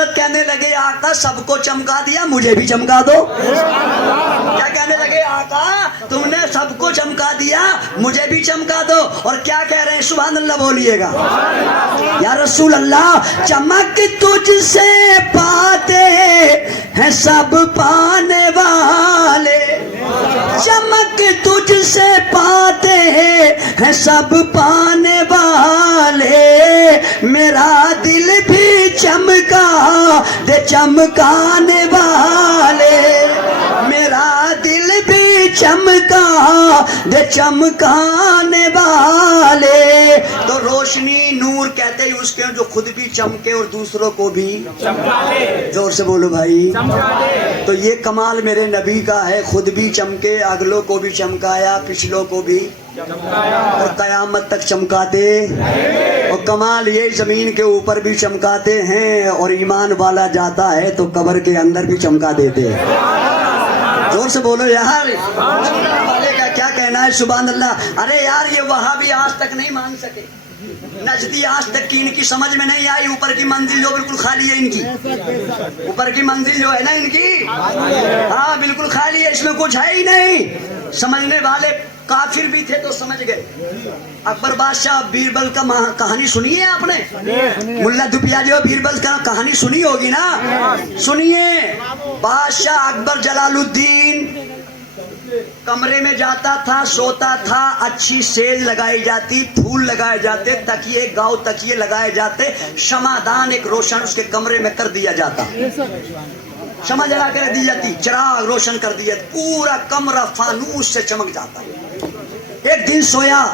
حضرت کہنے لگے آقا سب کو چمکا دیا مجھے بھی چمکا دو. کیا کہنے لگے آقا تم نے سب کو چمکا دیا مجھے بھی چمکا دو. اور کیا کہہ رہے ہیں سبحان اللہ بولیے گا. یا رسول اللہ چمک تجھ سے پاتے ہیں سب پانے والے, چمک تجھ سے پاتے ہیں سب پانے والے, میرا دل بھی چمکا دے چمکانے والے, میرا دل بھی چمکا دے چمکانے والے. تو روشنی نور کہتے ہیں اس کے جو خود بھی چمکے اور دوسروں کو بھی چمکائے. زور سے بولو بھائی. تو یہ کمال میرے نبی کا ہے, خود بھی چمکے, اگلوں کو بھی چمکایا, پچھلوں کو بھی اور قیامت تک چمکاتے. اور کمال یہ زمین کے اوپر بھی چمکاتے ہیں اور ایمان والا جاتا ہے تو قبر کے اندر بھی چمکا دیتے ہیں. زور سے بولو یار. والے کا کیا کہنا ہے سبحان اللہ. ارے یار یہ وہاں بھی آج تک نہیں مان سکے, نجدی آج تک کی ان کی سمجھ میں نہیں آئی. اوپر کی منزل جو بالکل خالی ہے ان کی, اوپر کی منزل جو ہے نا ان کی, ہاں بالکل خالی ہے, اس میں کچھ ہے ہی نہیں. سمجھنے والے کافر بھی تھے تو سمجھ گئے. اکبر بادشاہ بیربل کا کہانی سنی ہے آپ نے؟ ملا دپیا جو بیربل کا کہانی سنی ہوگی نا, سنیے. بادشاہ اکبر جلال الدین کمرے میں جاتا تھا, سوتا تھا, اچھی سیل لگائی جاتی, پھول لگائے جاتے, تکیے گاؤ تکیے لگائے جاتے, شمعدان ایک روشن اس کے کمرے میں کر دیا جاتا, شمع جلا کر دی جاتی, چراغ روشن کر دیا, پورا کمرہ فانوس سے چمک جاتا. ایک دن سویا,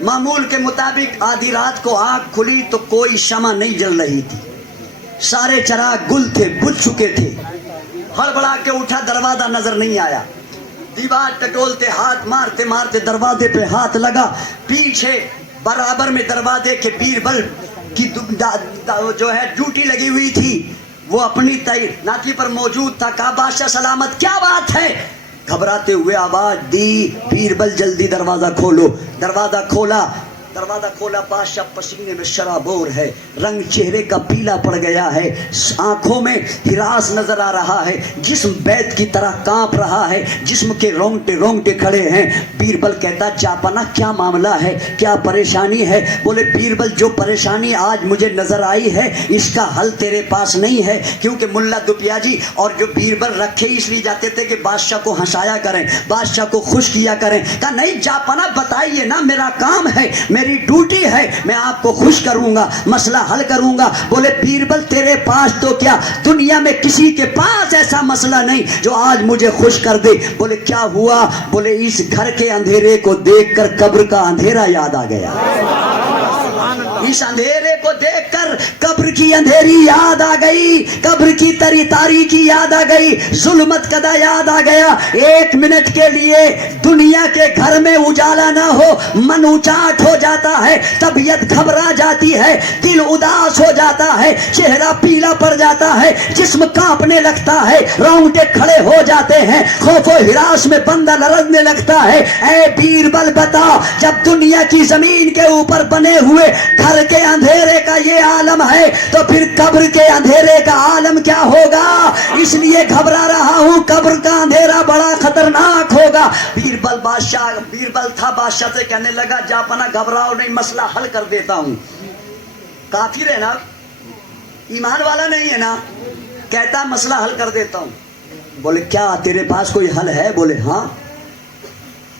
معمول کے مطابق آدھی رات کو آنکھ کھلی تو کوئی شمع نہیں جل رہی تھی, سارے چراغ گل تھے, بجھ چکے تھے. ہڑبڑا کے اٹھا, دروازہ نظر نہیں آیا, دیوار ٹٹولتے, ہاتھ مارتے مارتے دروازے پہ ہاتھ لگا, پیچھے برابر میں دروازے کے بیربل کی جو ہے ڈیوٹی لگی ہوئی تھی, وہ اپنی ناکی پر موجود تھا. کہا بادشاہ سلامت, کیا بات ہے؟ گھبراتے ہوئے آواز دی, بیربل جلدی دروازہ کھولو. دروازہ کھولا, دروازہ کھولا, بادشاہ پسینے میں شرابور ہے, رنگ چہرے کا پیلا پڑ گیا ہے, آنکھوں میں ہراس نظر آ رہا ہے, جسم بیت کی طرح کانپ رہا ہے, جسم کے رونگٹے رونگٹے کھڑے ہیں. بیربل کہتا جاپنا کیا معاملہ ہے, کیا پریشانی ہے؟ بولے بیربل جو پریشانی آج مجھے نظر آئی ہے اس کا حل تیرے پاس نہیں ہے, کیونکہ ملا دپیا جی اور جو بیربل رکھے اس لیے جاتے تھے کہ بادشاہ کو ہنسایا کریں, بادشاہ کو خوش کیا کریں. کہا نہیں جاپنا بتائیے نا, میرا کام ہے, میری ڈیوٹی ہے, میں آپ کو خوش کروں گا, مسئلہ حل کروں گا. بولے بیربل تیرے پاس تو کیا دنیا میں کسی کے پاس ایسا مسئلہ نہیں جو آج مجھے خوش کر دے. بولے کیا ہوا؟ بولے اس گھر کے اندھیرے کو دیکھ کر قبر کا اندھیرا یاد آ گیا. اس اندھیرے کو دیکھ کر قبر کی اندھیری یاد آ گئی, قبر کی تاریکی یاد آ گئی, ظلمت کدا یاد آ گیا. ایک منٹ کے لیے دنیا کے گھر میں اجالا نہ ہو, من اچاٹ ہو جاتا ہے, طبیعت گھبرا جاتی ہے, دل اداس ہو جاتا ہے, چہرہ پیلا پڑ جاتا ہے, جسم کانپنے لگتا ہے, رونگٹے کھڑے ہو جاتے ہیں, خوف و ہراس میں بندہ لرزنے لگتا ہے. اے بیربل بتا, جب دنیا کی زمین کے اوپر بنے ہوئے گھر کے اندھیرے کا یہ عالم ہے تو پھر قبر کے اندھیرے کا عالم کیا ہوگا؟ اس لیے گھبرا رہا ہوں, قبر کا اندھیرا بڑا خطرناک ہوگا. بیربل تھا, بادشاہ سے کہنے لگا جاپنا گھبراؤ نہیں, مسئلہ حل کر دیتا ہوں. کافر ہے نا, ایمان والا نہیں ہے نا, کہتا مسئلہ حل کر دیتا ہوں. بولے کیا تیرے پاس کوئی حل ہے؟ بولے ہاں.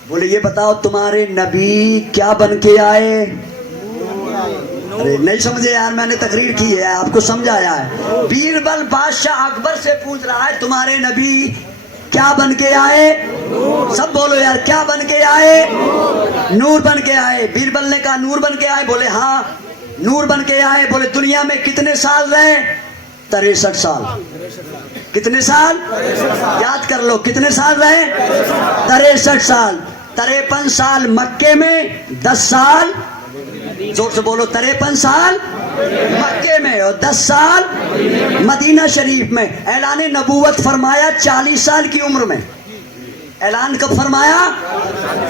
بولے یہ بتاؤ تمہارے نبی کیا بن کے آئے؟ ارے نہیں سمجھے یار, میں نے تقریر کی ہے, آپ کو سمجھایا ہے. بیربل بادشاہ اکبر سے پوچھ رہا ہے تمہارے نبی کیا بن کے آئے؟ سب بولو یار, کیا بن کے آئے؟ نور بن کے آئے. بیربل نے کہا نور بن کے آئے؟ بولے ہاں نور بن کے آئے. بولے دنیا میں کتنے سال رہے؟ 63 سال. کتنے سال؟ یاد کر لو, کتنے سال رہے؟ 63 سال. 53 سال مکے میں, 10 سال, زور سے بولو, 53 سال مکے میں اور 10 سال مدینہ شریف میں. اعلان نبوت فرمایا 40 سال کی عمر میں. اعلان کب فرمایا؟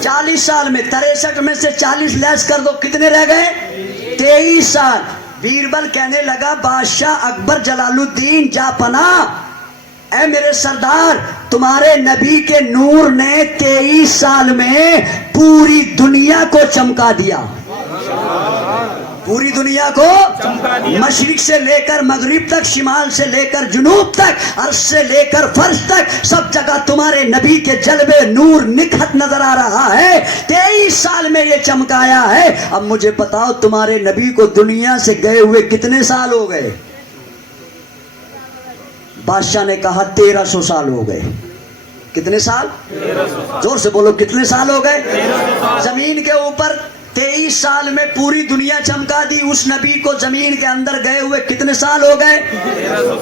40 سال میں. 63 میں سے 40 لیس کر دو, کتنے رہ گئے؟ 23 سال. بیربل کہنے لگا بادشاہ اکبر جلال الدین جا پناہ، اے میرے سردار، تمہارے نبی کے نور نے 23 سال میں پوری دنیا کو چمکا دیا، پوری دنیا کو مشرق سے لے کر مغرب تک، شمال سے لے کر جنوب تک، عرش سے لے کر فرش تک، سب جگہ تمہارے نبی کے جلوے نور نکھت نظر آ رہا ہے، 23 سال میں یہ چمکایا ہے۔ اب مجھے بتاؤ تمہارے نبی کو دنیا سے گئے ہوئے کتنے سال ہو گئے؟ بادشاہ نے کہا 1300 سال ہو گئے۔ کتنے سال؟ زور سے بولو، کتنے سال ہو گئے؟ زمین کے اوپر 23 سال میں پوری دنیا چمکا دی، اس نبی کو زمین کے اندر گئے ہوئے کتنے سال ہو گئے؟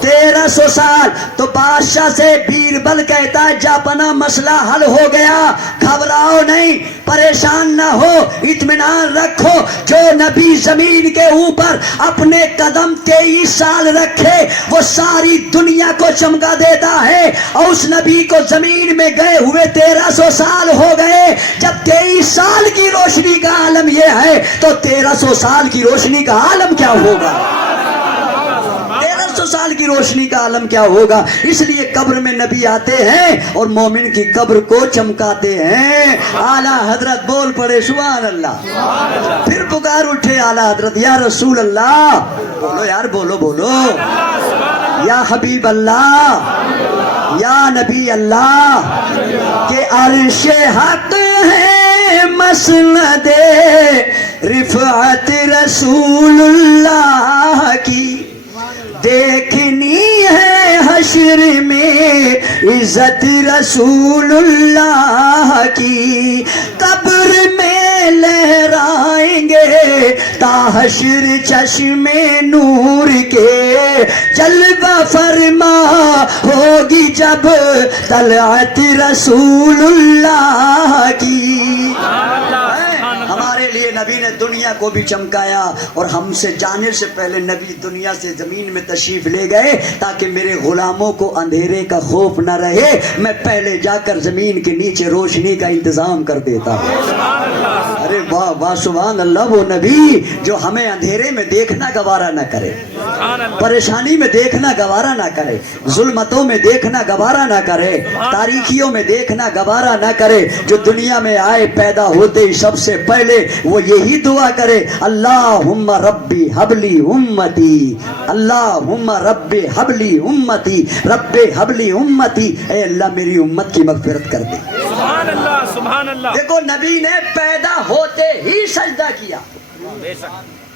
1300 سال۔ تو بادشاہ سے بیربل کہتا ہے جاپنا مسئلہ حل ہو گیا، گھبراؤ نہیں، پریشان نہ ہو، اطمینان رکھو، جو نبی زمین کے اوپر اپنے قدم 23 سال رکھے وہ ساری دنیا کو چمکا دیتا ہے، اور اس نبی کو زمین میں گئے ہوئے 1300 سال ہو گئے۔ جب 23 سال کی روشنی کا عالم یہ ہے تو 1300 سال کی روشنی کا عالم کیا ہوگا؟ 1300 سال کی روشنی کا عالم کیا ہوگا؟ اس لیے قبر میں نبی آتے ہیں اور مومن کی قبر کو چمکاتے ہیں۔ اعلیٰ حضرت بول پڑے سبحان اللہ، پھر پکار اٹھے اعلیٰ حضرت یا رسول اللہ، بولو یار، بولو بولو، یا حبیب اللہ، یا نبی اللہ، کہ عرش حق ہے مسند رفعت رسول اللہ کی، دیکھنی ہے حشر میں عزت رسول اللہ کی، قبر میں لہرائیں گے تا حشر چشم نور کے، جلوہ فرما ہوگی جب طلعت رسول اللہ کی۔ ہمارے لیے نبی نے دنیا کو بھی چمکایا، اور ہم سے جانے سے پہلے نبی دنیا سے زمین میں تشریف لے گئے تاکہ میرے غلاموں کو اندھیرے کا خوف نہ رہے، میں پہلے جا کر زمین کے نیچے روشنی کا انتظام کر دیتا ہوں۔ ارے واہ واہ سبحان اللہ، وہ نبی جو ہمیں اندھیرے میں دیکھنا گوارا نہ کرے، پریشانی میں دیکھنا گوارا نہ کرے، ظلمتوں میں دیکھنا گوارا نہ کرے، تاریکیوں میں دیکھنا گوارا نہ کرے، جو دنیا میں آئے پیدا ہوتے ہی سب سے پہلے وہ یہی دعا کرے، اللہم ربی حبلی امتی، اللہم رب حبلی امتی، رب حبلی امتی، اے اللہ میری امت کی مغفرت کر دے۔ سبحان اللہ سبحان اللہ۔ دیکھو نبی نے پیدا ہوتے ہی سجدہ کیا،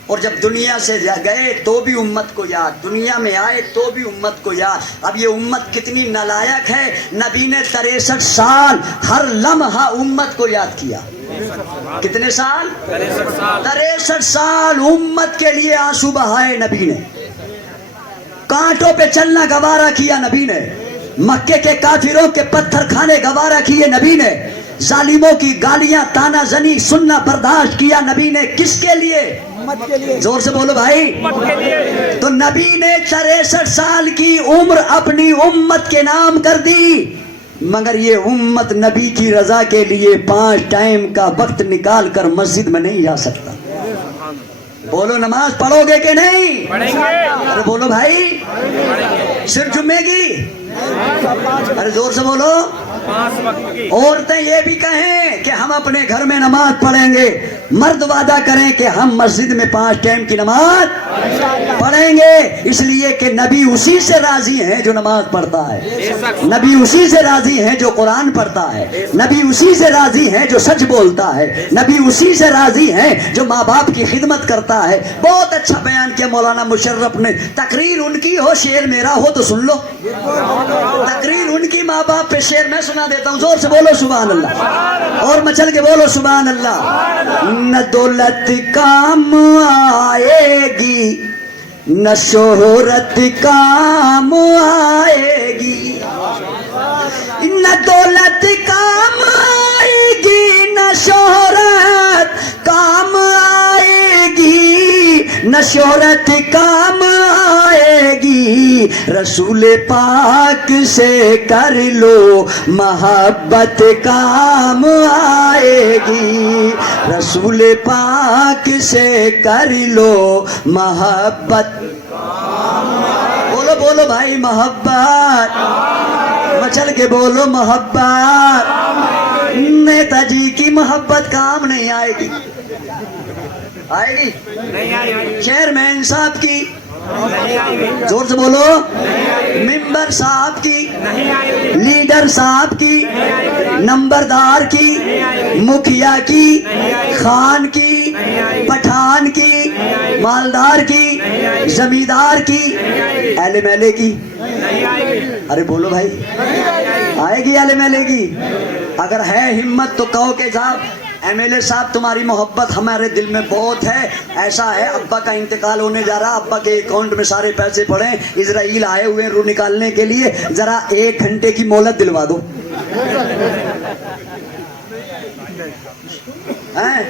اور جب دنیا سے گئے تو بھی امت کو یاد، دنیا میں آئے تو بھی امت کو یاد۔ اب یہ امت کتنی نالائق ہے، نبی نے 63 سال ہر لمحہ امت کو یاد کیا۔ کتنے سال؟ 63 سال امت کے لیے آنسو بہائے نبی نے، کانٹوں پہ چلنا گوارا کیا نبی نے، مکے کے کافروں کے پتھر کھانے گوارا کیے نبی نے، ظالموں کی گالیاں تانا زنی سننا برداشت کیا نبی نے، کس کے لیے؟ زور سے بولو بھائی۔ تو نبی نے 63 سال کی عمر اپنی امت کے نام کر دی، مگر یہ امت نبی کی رضا کے لیے 5 ٹائم کا وقت نکال کر مسجد میں نہیں جا سکتا۔ بولو نماز پڑھو گے کہ نہیں؟ پڑھیں گے۔ ارے بولو بھائی، صرف جمعے کی؟ ارے زور سے بولو۔ 5 وقت کی۔ عورتیں یہ بھی کہیں کہ ہم اپنے گھر میں نماز پڑھیں گے، مرد وعدہ کریں کہ ہم مسجد میں 5 ٹائم کی نماز پڑھیں گے، اس لیے کہ نبی اسی سے راضی ہیں جو نماز پڑھتا ہے، نبی اسی سے راضی ہیں جو قرآن پڑھتا ہے، نبی اسی سے راضی ہیں جو سچ بولتا ہے، نبی اسی سے راضی ہیں جو ماں باپ کی خدمت کرتا ہے۔ بہت اچھا بیان کیا مولانا مشرف نے، تقریر ان کی ہو شعر میرا ہو تو سن لو، تقریر ان کی ماں باپ پہ شعر میں سنا دیتا ہوں، زور سے بولو سبحان اللہ، اور مچل کے بولو سبحان اللہ۔ نہ دولت کام آئے گی نہ شہرت کام آئے گی، نہ دولت کام آئے گی نہ شہرت کام آئے گی، نہ شہرت کام آئے گی، رسول پاک سے کر لو محبت کام آئے گی، رسول پاک سے کر لو محبت، بولو بولو بھائی محبت، مچل کے بولو محبت، نیتا جی کی محبت کام نہیں آئے گی، آئے گی نہیں آئے گی، چیئرمین صاحب کی، نہیں آئے گی، زور سے بولو، ممبر صاحب کی، نہیں آئے گی، لیڈر صاحب کی، نمبردار کی، مکھیا کی، خان کی، پٹھان کی، مالدار کی، زمیندار کی، اہل محلے کی، نہیں آئے گی، ارے بولو بھائی، آئے گی اہل محلے کی؟ اگر ہے ہمت تو کہو کہ صاحب ایم ایل اے صاحب تمہاری محبت ہمارے دل میں بہت ہے، ایسا ہے ابا کا انتقال ہونے جا رہا، ابا کے اکاؤنٹ میں سارے پیسے پڑے، اسرائیل آئے ہوئے روح نکالنے کے لیے، ذرا 1 گھنٹے کی مہلت دلوا دو،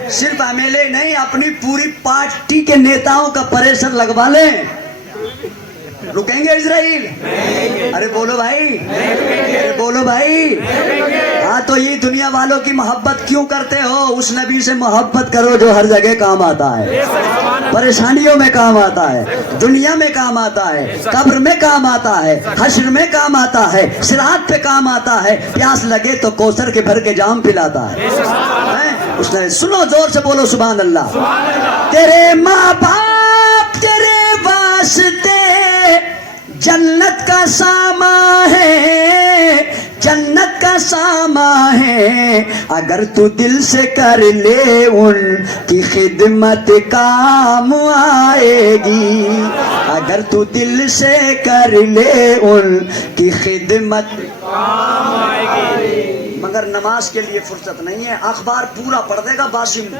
صرف ایم ایل اے نہیں اپنی پوری پارٹی کے نیتاؤں کا پریشر لگوا لیں، رکیں گے اسرائیل؟ ارے بولو بھائی، ارے بولو بھائی، ہاں تو یہ دنیا والوں کی محبت کیوں کرتے ہو؟ اس نبی سے محبت کرو جو ہر جگہ کام آتا ہے، پریشانیوں میں کام آتا ہے، دنیا میں کام آتا ہے، قبر میں کام آتا ہے، حشر میں کام آتا ہے، صراط پہ کام آتا ہے، پیاس لگے تو کوثر کے بھر کے جام پلاتا ہے، اس نے سنو زور سے بولو سبحان اللہ، تیرے ماں باپ تیرے واسطے جنت کا سامان ہے، جنت کا سامان ہے، اگر تو دل سے کر لے ان کی خدمت کام آئے گی، اگر تو دل سے کر لے ان کی خدمت کام آئے گی، مگر نماز کے لیے فرصت نہیں ہے، اخبار پورا پڑھ دے گا باسم،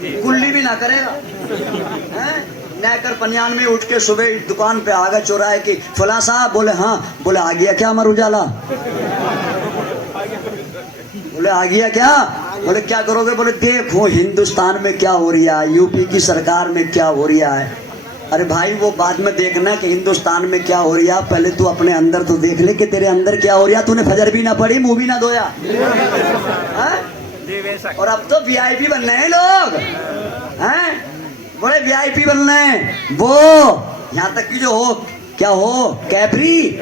کلی بھی نہ کرے گا، نیکر پنیان میں اٹھ کے صبح دکان پہ آگا چوراہے کی، فلاں صاحب، بولے ہاں، بولے آ گیا کیا امر اجالا، بولے آ گیا کیا، بولے کیا کرو گے، بولے دیکھو ہندوستان میں کیا ہو رہا ہے، یو پی کی سرکار میں کیا ہو رہا ہے، ارے بھائی وہ بعد میں دیکھنا کہ ہندوستان میں کیا ہو رہا، پہلے تو اپنے اندر تو دیکھ لے کہ تیرے اندر کیا ہو رہا، تو نے فجر بھی نہ پڑھی، منہ بھی نہ دھویا، اور اب تو وی آئی پی بن رہے ہیں لوگ، بڑے وی آئی پی بن رہے ہیں، وہ یہاں تک کہ جو ہو کیا ہو کیپری،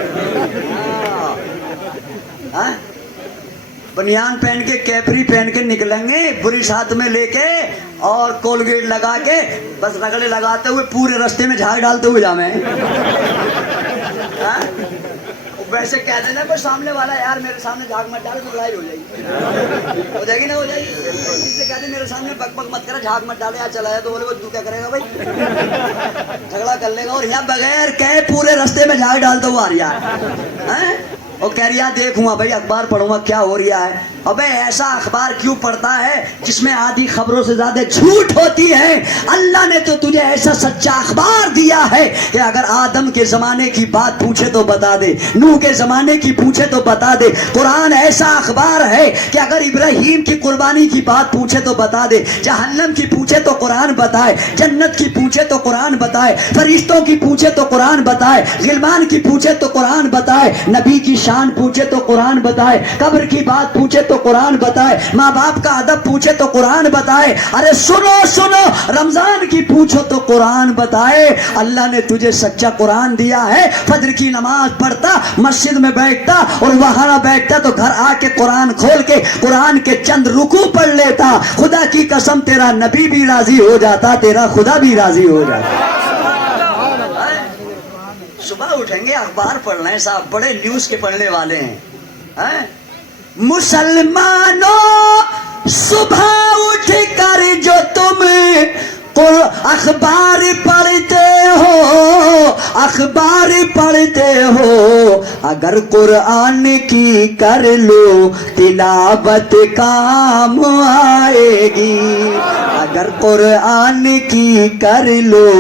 بنیان پہن کے کیپری پہن کے نکلیں گے، برش ہاتھ میں لے کے اور کولگیٹ لگا کے بس رگڑے لگاتے ہوئے پورے رستے میں جھاگ ڈالتے ہوئے جامیں، ویسے کہہ دینا کوئی سامنے والا یار میرے سامنے جھاگ مت ڈالے تو لڑائی ہو جائے گی، ہو جائے گی نا، ہو جائے گی، اس سے کہہ دے میرے سامنے بک بک مت کرے، جھاگ مت ڈالے، آج چلا ہے تو بولے وہ تو کیا کرے گا بھائی، جھگڑا کر لے گا، اور یہاں بغیر کہے پورے رستے میں جھاگ ڈالتا ہوا آ رہا ہے، اور کہہ رہا دیکھوں گا بھائی اخبار پڑھوں گا کیا ہو رہا ہے، ابے ایسا اخبار کیوں پڑھتا ہے جس میں آدھی خبروں سے زیادہ جھوٹ ہوتی ہے، اللہ نے تو تجھے ایسا سچا اخبار دیا ہے کہ اگر آدم کے زمانے کی بات پوچھے تو بتا دے، نوح کے زمانے کی پوچھے تو بتا دے، قرآن ایسا اخبار ہے کہ اگر ابراہیم کی قربانی کی بات پوچھے تو بتا دے، جہنم کی پوچھے تو قرآن بتائے، جنت کی پوچھے تو قرآن بتائے، فرشتوں کی پوچھے تو قرآن بتائے، غلمان کی پوچھے تو قرآن بتائے، نبی کی شان پوچھے تو قرآن بتائے، قبر کی بات پوچھے تو قرآن بتائے، ماں باپ کا ادب پوچھے تو قرآن بتائے، ارے سنو سنو رمضان کی پوچھو تو قرآن بتائے، اللہ نے تجھے سچا قرآن دیا ہے، فجر کی نماز پڑھتا، مسجد میں بیٹھتا، اور وہاں نہ بیٹھتا تو گھر آ کے قرآن کھول کے قرآن کے چند رکوع پڑھ لیتا، خدا کی قسم تیرا نبی بھی راضی ہو جاتا، تیرا خدا بھی راضی ہو جاتا۔ صبح اٹھیں گے اخبار پڑھ رہے ہیں صاحب، بڑے نیوز کے پڑھنے والے ہیں، مسلمانوں صبح اٹھ کر جو تم اخبار پڑھتے ہو، اخبار پڑھتے ہو، اگر قرآن کی کر لو تلاوت کام آئے گی، اگر قرآن کی کر لو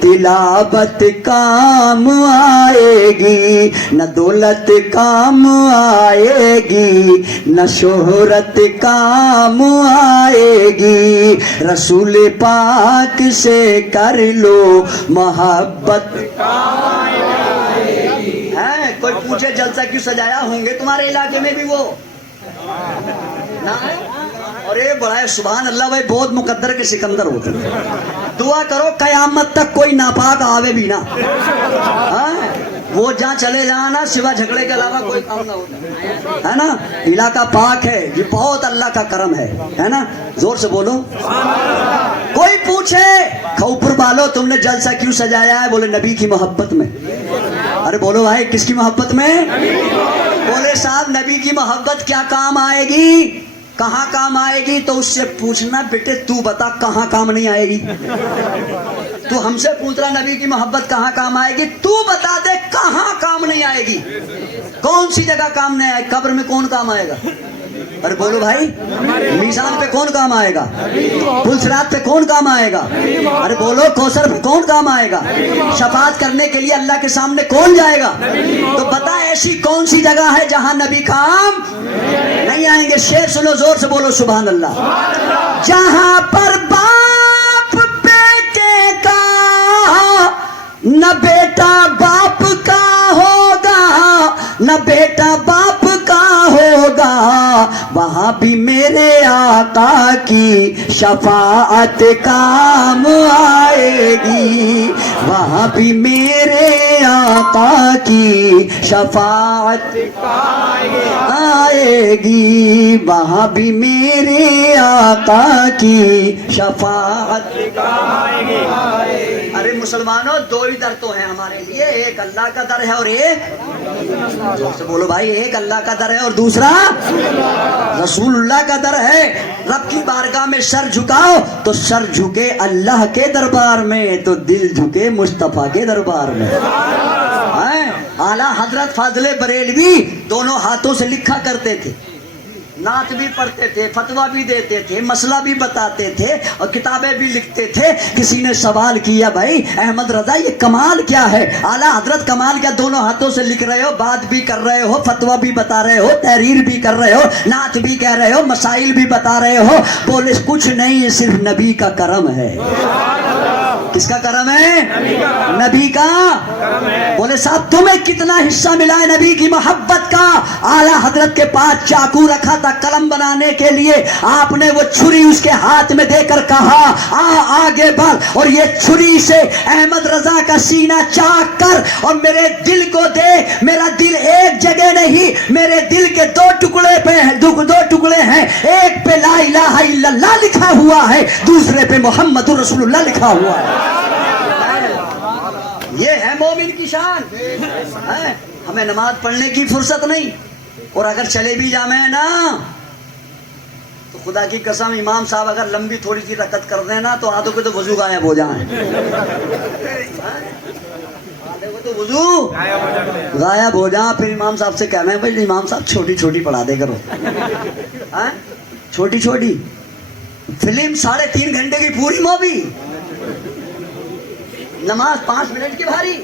تلاوت کام آئے گی، نہ دولت کام آئے گی نہ شہرت کام آئے گی، رسول پاک سے کر لو محبت کام آئے گی۔ کوئی پوچھے جلسہ کیوں سجایا، ہوں گے تمہارے علاقے میں بھی وہ نہ ہے؟ اور یہ بڑا ہے سبحان اللہ بھائی، بہت مقدر کے سکندر ہوتے ہیں۔ دعا کرو قیامت تک کوئی ناپاک آوے بھی نا، وہ جہاں چلے جانا نا سوا جھگڑے کے علاوہ کوئی کام نہ ہوتا ہے نا۔ علاقہ پاک ہے، یہ بہت اللہ کا کرم ہے نا۔ زور سے بولو۔ کوئی پوچھے اوپر بالو تم نے جلسہ کیوں سجایا ہے، بولے نبی کی محبت میں۔ ارے بولو بھائی کس کی محبت میں؟ بولے صاحب نبی کی محبت کیا کام آئے گی، کہاں کام آئے گی؟ تو اس سے پوچھنا بیٹے تو بتا کہاں کام نہیں آئے گی۔ تو ہم سے پوچھ رہا نبی کی محبت کہاں کام آئے گی، تو بتا دے کہاں کام نہیں آئے گی، کون سی جگہ کام نہیں آئے گی؟ قبر میں کون کام آئے گا؟ ارے بولو بھائی، میزان پہ کون کام آئے گا؟ پل صراط پہ کون کام آئے گا؟ ارے بولو کوثر پہ کون کام آئے گا؟ شفاعت کرنے کے لیے اللہ کے سامنے کون جائے گا؟ تو بتا ایسی کون سی جگہ ہے جہاں نبی کام نہیں آئیں گے؟ شیر سنو زور سے بولو سبحان اللہ۔ جہاں پر باپ بیٹے کا نہ بیٹا باپ کا ہوگا، نہ بیٹا باپ کا ہوگا، وہاں بھی میرے آقا کی شفاعت کام آئے گی، وہاں بھی میرے آقا کی شفاعت آئے گی، وہاں بھی میرے آقا کی شفاعت آئے گی۔ ارے مسلمانوں دو ہی در تو ہیں ہمارے لیے، ایک اللہ کا در ہے اور ایک بولو بھائی، ایک اللہ کا در ہے اور دوسرا رسول اللہ کا در ہے۔ رب کی بارگاہ میں سر جھکاؤ تو سر جھکے اللہ کے دربار میں، تو دل جھکے مصطفیٰ کے دربار میں۔ اعلیٰ حضرت فاضل بریلوی دونوں ہاتھوں سے لکھا کرتے تھے، نعت بھی پڑھتے تھے، فتویٰ بھی دیتے تھے، مسئلہ بھی بتاتے تھے اور کتابیں بھی لکھتے تھے۔ کسی نے سوال کیا بھائی احمد رضا یہ کمال کیا ہے؟ اعلیٰ حضرت کمال کیا، دونوں ہاتھوں سے لکھ رہے ہو، بات بھی کر رہے ہو، فتویٰ بھی بتا رہے ہو، تحریر بھی کر رہے ہو، نعت بھی کہہ رہے ہو، مسائل بھی بتا رہے ہو۔ بولے کچھ نہیں، یہ صرف نبی کا کرم ہے۔ کس کا کرم ہے؟ نبی کا۔ بولے صاحب تمہیں کتنا حصہ ملا ہے نبی کی محبت کا؟ اعلیٰ حضرت کے پاس چاقو رکھا تھا قلم بنانے کے لیے، آپ نے وہ چھری اس کے ہاتھ میں دے کر کہا آگے بڑھ، اور یہ چھری سے احمد رضا کا سینہ چاک کر اور میرے دل کو دے۔ میرا دل ایک جگہ نہیں، میرے دل کے دو ٹکڑے ہیں، ایک پہ لا الہ الا اللہ لکھا ہوا ہے، دوسرے پہ محمد رسول اللہ لکھا ہوا ہے۔ یہ ہے مومن کی شان۔ ہمیں نماز پڑھنے کی فرصت نہیں، اور اگر چلے بھی جامیں نا تو خدا کی قسم امام صاحب اگر لمبی تھوڑی سی رکعت کر دیں نا تو آدھوں کے تو وضو غائب ہو جائیں، آدھوں کے تو وضو غائب ہو جائیں۔ پھر امام صاحب سے کہنا ہے بھائی امام صاحب چھوٹی چھوٹی پڑھا دے کرو، چھوٹی چھوٹی فلم 3.5 گھنٹے کی پوری مووی، نماز 5 منٹ کی بھاری،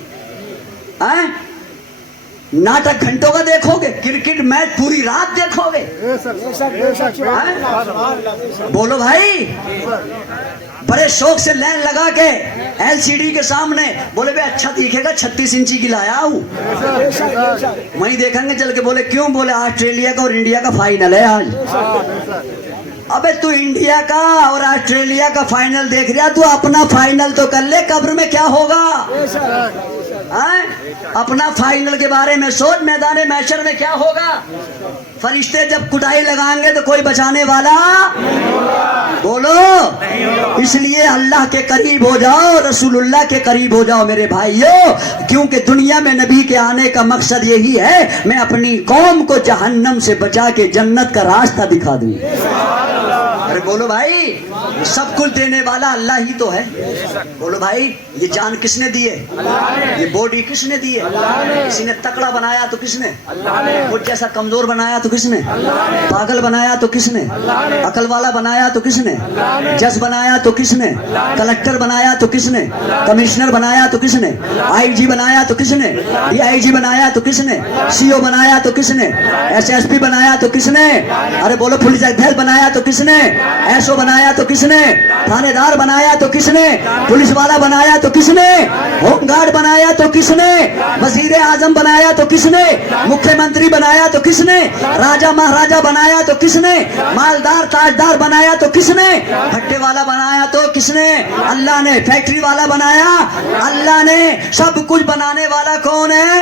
ناٹک گھنٹوں کا دیکھو گے، کرکٹ میچ پوری رات دیکھو گے۔ بولو بھائی، بڑے شوق سے لین لگا کے LCD کے سامنے، بولے بھائی اچھا دیکھے گا 36 انچی کی لایا ہوں، وہیں دیکھیں گے چل کے۔ بولے کیوں؟ بولے آسٹریلیا کا اور انڈیا کا فائنل ہے آج۔ ابے تو انڈیا کا اور آسٹریلیا کا فائنل دیکھ رہا، تو اپنا فائنل تو کر لے، قبر میں کیا ہوگا؟ اپنا فائنل کے بارے میں سوچ، میدان محشر میں کیا ہوگا؟ فرشتے جب کٹائی لگائیں گے تو کوئی بچانے والا بولو۔ اس لیے اللہ کے قریب ہو جاؤ، رسول اللہ کے قریب ہو جاؤ میرے بھائیوں، کیونکہ دنیا میں نبی کے آنے کا مقصد یہی ہے میں اپنی قوم کو جہنم سے بچا کے جنت کا راستہ دکھا دوں۔ ارے بولو بھائی، سب کچھ دینے والا اللہ ہی تو ہے. بولو بھائی یہ جان کس نے دی ہے؟ یہ باڈی کس نے دی ہے؟ کسی نے تکڑا بنایا تو کس نے؟ مجھ جیسا کمزور بنایا تو کس نے؟ پاگل بنایا تو کس نے؟ عقل والا بنایا تو کس نے؟ جج بنایا تو کس نے؟ کلکٹر بنایا تو کس نے؟ کمشنر بنایا تو کس نے؟ آئی جی بنایا تو کس نے؟ ڈی آئی جی بنایا تو کس نے؟ سی او بنایا تو کس نے؟ ایس ایس پی بنایا تو کس نے؟ ارے بولو پولیس ایگزیکٹو بنایا تو کس نے؟ ایس او بنایا تو کس نے؟ تھانے دار بنایا تو کس نے؟ پولیس والا بنایا تو کس نے؟ ہوم گارڈ بنایا تو کس نے؟ وزیر اعظم بنایا تو کس نے؟ مکھیہ منتری بنایا تو کس نے؟ راجا مہاراجا بنایا تو کس نے؟ مالدار تاجدار بنایا تو کس نے؟ بھٹے والا بنایا تو کس نے؟ اللہ نے. فیکٹری والا بنایا اللہ نے. سب کچھ بنانے والا کون ہے؟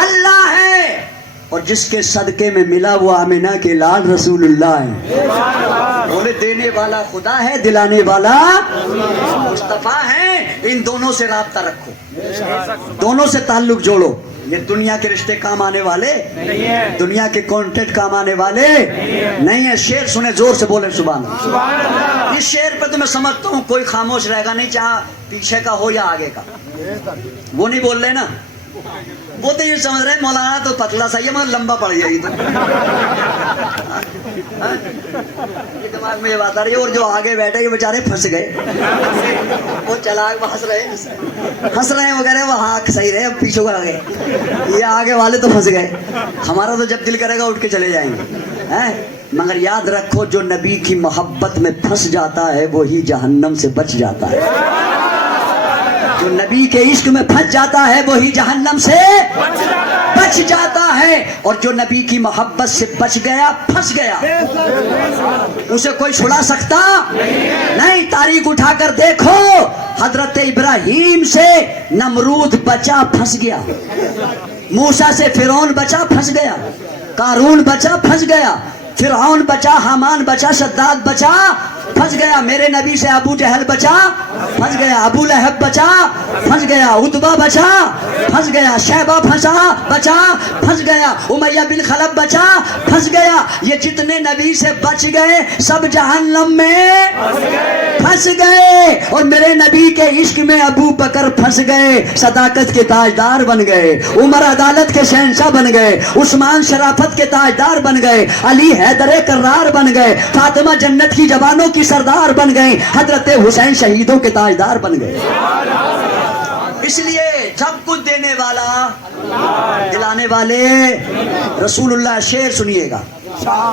اللہ ہے. اور جس کے صدقے میں ملا وہ آمنہ کے لال رسول اللہ ہے. بولے دینے والا خدا ہے, دلانے والا مصطفیٰ ہے. ان دونوں سے رابطہ رکھو, دونوں سے تعلق جوڑو. یہ دنیا کے رشتے کام آنے والے دنیا کے کانٹیکٹ کام آنے والے نہیں ہے. شعر سنے زور سے بولے سبحان اللہ. اس شعر پہ تو میں سمجھتا ہوں کوئی خاموش رہے گا نہیں, چاہے پیچھے کا ہو یا آگے کا. وہ نہیں بول رہے نا, وہ تو یہ سمجھ رہے مولانا تو پتلا سا ہے مگر لمبا پڑ گیا. یہ دماغ میں یہ بات آ رہی ہے. اور جو آگے بیٹھے یہ بیچارے پھنس گئے, وہ چلاک ہنس رہے ہیں وغیرہ, وہ ہاں صحیح رہے, پیچھے کو آ گئے. یہ آگے والے تو پھنس گئے. ہمارا تو جب دل کرے گا اٹھ کے چلے جائیں گے. مگر یاد رکھو جو نبی کی محبت میں پھنس جاتا ہے وہی جہنم سے بچ جاتا ہے. جو نبی کے عشق میں پھنس جاتا ہے وہی جہنم سے بچ جاتا ہے. اور جو نبی کی محبت سے بچ گیا پھنس گیا, اسے کوئی چھڑا سکتا نہیں. تاریخ اٹھا کر دیکھو, حضرت ابراہیم سے نمرود بچا پھنس گیا, موسیٰ سے فرعون بچا پھنس گیا, قارون بچا پھنس گیا, فرعون بچا, حامان بچا, شداد بچا پھنس گیا. میرے نبی سے ابو جہل بچا پھنس گیا, ابو لہب بچا پھنس گیا, عتبہ بچا پھنس گیا, شیبہ بچا پھنس گیا, امیہ بن خلف بچا پھنس گیا. یہ جتنے نبی سے بچ گئے سب جہنم میں پھنس گئے. اور میرے نبی کے عشق میں ابو بکر پھنس گئے, صداقت کے تاجدار بن گئے, عمر عدالت کے شہنشاہ بن گئے, عثمان شرافت کے تاجدار بن گئے, علی حیدر کرار بن گئے, فاطمہ جنت کی جوانوں کی سردار بن گئی, حضرت حسین شہیدوں کے تاجدار بن گئے. اس لیے سب کچھ دینے والا دلانے والے رسول اللہ. شعر سنیے گا.